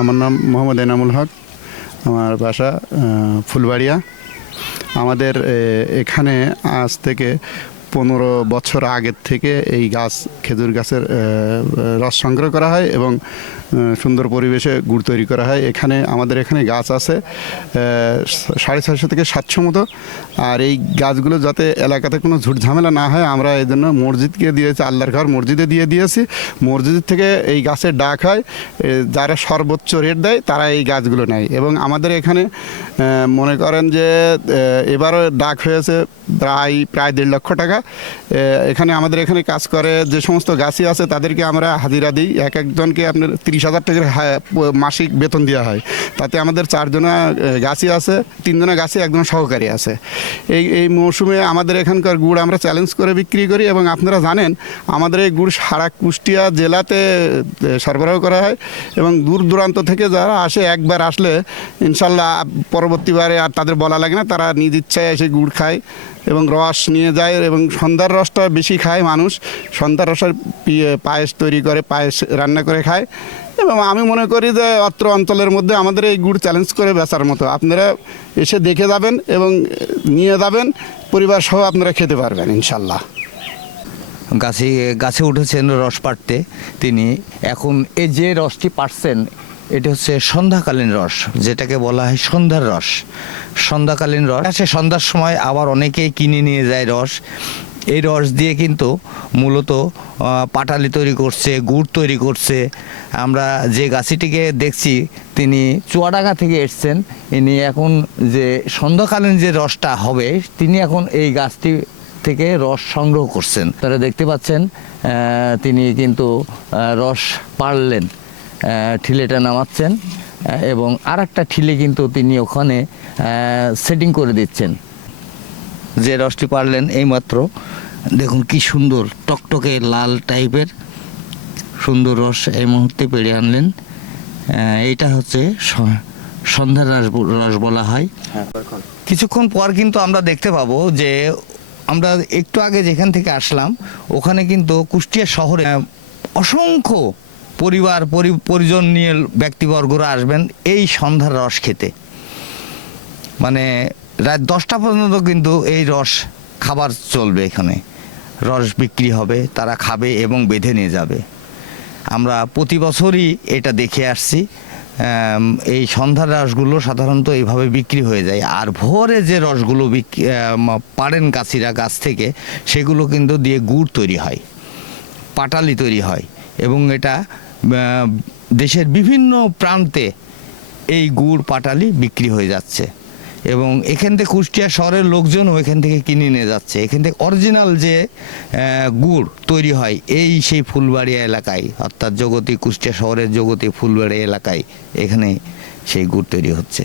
আমার নাম মোহাম্মদ এনামুল হক। আমার বাসা ফুলবাড়িয়া। আমাদের এখানে আজ থেকে পনেরো বছর আগের থেকে এই গাছ, খেজুর গাছের রস সংগ্রহ করা হয় এবং সুন্দর পরিবেশে গুড় তৈরি করা হয়। এখানে আমাদের এখানে গাছ আছে সাড়ে ছয়শো থেকে সাতশো মতো। আর এই গাছগুলো যাতে এলাকাতে কোনো ঝুট ঝামেলা না হয়, আমরা এই জন্য মসজিদকে দিয়েছি, আল্লাহর ঘর মসজিদে দিয়ে দিয়েছি। মসজিদ থেকে এই গাছের ডাক হয় যারা সর্বোচ্চ রেট দেয়, তারা এই গাছগুলো নেয়। এবং আমাদের এখানে মনে করেন যে এবারও ডাক হয়েছে প্রায় প্রায় দেড় লক্ষ টাকা। এখানে আমাদের এখানে কাজ করে যে সমস্ত গাছই আছে, তাদেরকে আমরা হাজিরা দিই। এক একজনকে আপনার তিরিশ হাজার টাকার মাসিক বেতন দেওয়া হয়। তাতে আমাদের চারজনা গাছি আছে, তিনজনা গাছি একজন সহকারী আছে। এই এই মৌসুমে আমাদের এখানকার গুড় আমরা চ্যালেঞ্জ করে বিক্রি করি এবং আপনারা জানেন, আমাদের এই গুড় সারা কুষ্টিয়া জেলাতে সরবরাহ করা হয় এবং দূর দূরান্ত থেকে যারা আসে, একবার আসলে ইনশাল্লাহ পরবর্তীবারে আর তাদের বলা লাগে না, তারা নিজ ইচ্ছায় এসে গুড় খায় এবং রস নিয়ে যায় এবং সন্ধ্যার রসটা বেশি খায় মানুষ। সন্ধ্যার রসের পায়েস তৈরি করে, পায়েস রান্না করে খায়। এবং আমি মনে করি যে অত্র অঞ্চলের মধ্যে আমাদের এই গুড় চ্যালেঞ্জ করে বেচার মতো। আপনারা এসে দেখে যাবেন এবং নিয়ে যাবেন পরিবার সহ আপনারা খেতে পারবেন, ইনশাল্লাহ। গাছে গাছে উঠেছেন রস পাড়তে তিনি। এখন এই যে রসটি পাড়ছেন, এটা হচ্ছে সন্ধ্যাকালীন রস, যেটাকে বলা হয় সন্ধ্যার রস। সন্ধ্যাকালীন রস আছে সন্ধ্যার সময় আবার অনেকেই কিনে নিয়ে যায় রস। এই রস দিয়ে কিন্তু মূলত পাটালি তৈরি করছে, গুড় তৈরি করছে। আমরা যে গাছিটিকে দেখছি, তিনি চুয়াডাঙ্গা থেকে এসছেন। ইনি এখন যে সন্ধ্যাকালীন যে রসটা হবে, তিনি এখন এই গাছটি থেকে রস সংগ্রহ করছেন। তারা দেখতে পাচ্ছেন তিনি কিন্তু রস পারলেন ঠিলেটা নামাচ্ছেন এবং আর একটা ঠিলে কিন্তু তিনি ওখানে সেটিং করে দিচ্ছেন। যে রসটি পারলেন এইমাত্র দেখুন কি সুন্দর টকটকে লাল টাইপের সুন্দর রস এই মুহূর্তে পেড়ে আনলেন। এইটা হচ্ছে সন্ধ্যার রস রস বলা হয়। কিছুক্ষণ পর কিন্তু আমরা দেখতে পাবো যে আমরা একটু আগে যেখান থেকে আসলাম ওখানে কিন্তু কুষ্টিয়া শহরে অসংখ্য পরিবার পরি- পরিজন নিয়ে ব্যক্তিবর্গরা আসবেন এই সন্ধ্যার রস খেতে। মানে রাত দশটা পর্যন্ত কিন্তু এই রস খাবার চলবে এখানে। রস বিক্রি হবে তারা খাবে এবং বেঁধে নিয়ে যাবে। আমরা প্রতি বছরই এটা দেখে আসছি। এই সন্ধ্যার রসগুলো সাধারণত এইভাবে বিক্রি হয়ে যায়। আর ভোরে যে রসগুলো আম, গাছিরা গাছ থেকে সেগুলো কিন্তু দিয়ে গুড় তৈরি হয় পাটালি তৈরি হয় এবং এটা দেশের বিভিন্ন প্রান্তে এই গুড় পাটালি বিক্রি হয়ে যাচ্ছে। এবং এখান থেকে কুষ্টিয়া শহরের লোকজনও এখান থেকে কিনে নিয়ে যাচ্ছে। এখান থেকে অরিজিনাল যে গুড় তৈরি হয়, এই সেই ফুলবাড়িয়া এলাকায়, অর্থাৎ জগতী কুষ্টিয়া শহরের জগতী ফুলবাড়িয়া এলাকায় এখানে সেই গুড় তৈরি হচ্ছে।